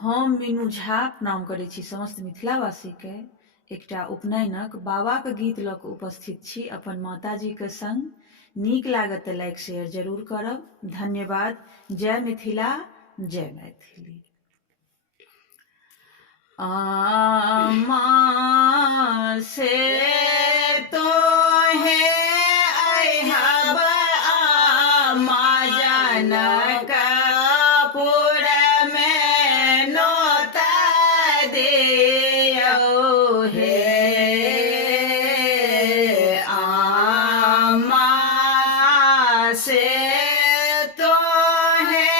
हम मीनू झा प्रणाम करै छी समस्त मिथिलावासीके। एकटा उपनयनक बाबाके गीत लऽ कऽ उपस्थित छी अपन माताजीके संग। नीक लागत तऽ लाइक शेयर जरूर करब। धन्यवाद। जय मिथिला, जय मैथिली। आमा से तो है अहब आमा जनकपुर में नोता दियो हे। आमा से तो है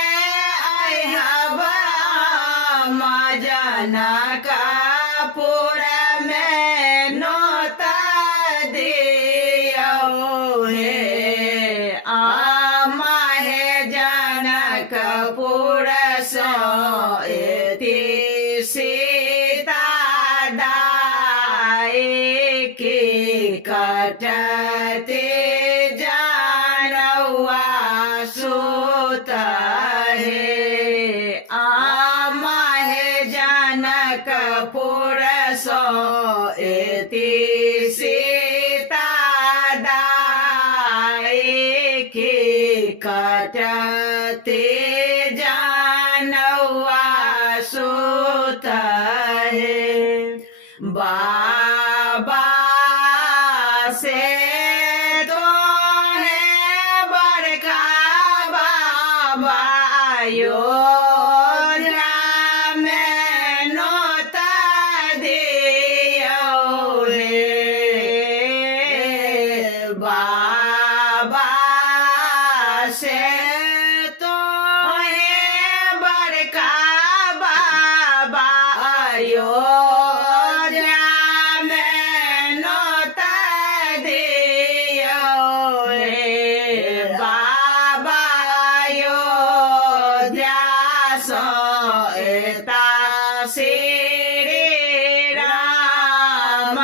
अहब आमा जनकपुर में नोता दियो हे। आमा है जनकपुर सो एति सीता दाई की कटते जानवा सुत है। आमा है जनकपुर सो एति सीता दाई की कटते जानवा सुत है। बाबा से तो है बड़का बाबा अयोध्या में नोता दियो हे। बाबा से तो है बड़का बाबा अयोध्या में नोता दियो हे। बाबा अयोध्या सो एता श्री राम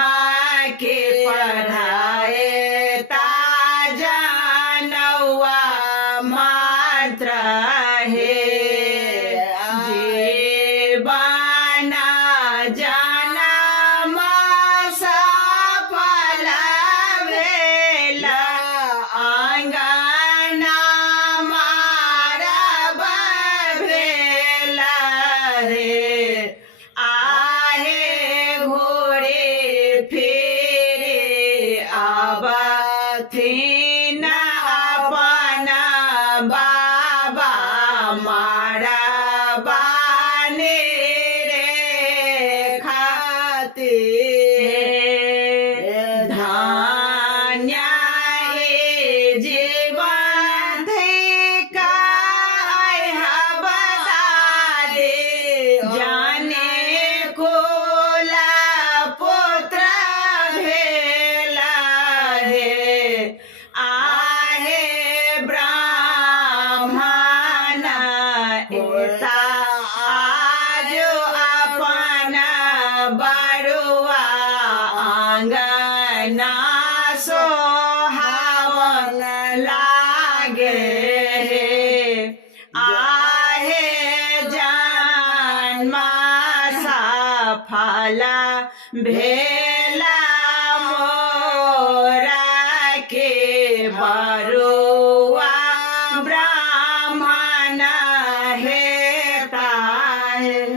के पढ़ाए ता जानवा मात्र है। जीवन जनम सफल भेल आंगन मारब भेल हे। आहे घोड़े फिरे आबथिन अपन बाबा मारबाने रे खातिर। धन्य हे जीवन धिका अहब दादी जाने कुल पुत्र भेल हे। आहे ब्राह्मण एता आज अपन बरुआ आंगना सोहावन लागे हे। आहे जन्म सफल भेल